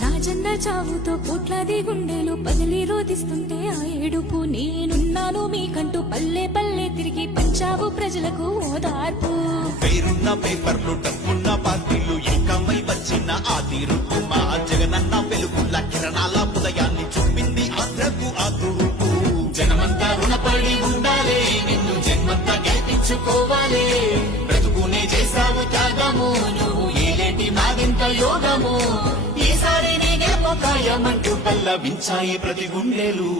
రాజన్న చావుతో కోట్లాది గుండెలు పగిలి రోధిస్తుంటే ఆ ఏడుపు నేనున్నాను మీకంటూ పల్లె పల్లె తిరిగి పంచావు ప్రజలకు ఓదార్పు. పేరున్న పేపర్లు డబ్బున్న పార్టీలు ఏకమై వచ్చిన ఆ తీరుపు మా జగనన్న వెలుగుల కిరణాల ఉదయాన్ని చూపింది ఆంధ్రకు ఆ తూర్పు. జనమంతా రుణపడి ఉండాలి, నిన్ను జన్మంతా గెలిపించుకోవాలి. బ్రతుకునే చేసావు త్యాగము, నువ్వు ఏలేటి మాదింత యోగము. ఈసారి నీ గెలుపు ఖాయమంటూ పల్లవించాయి ప్రతి గుండెలు.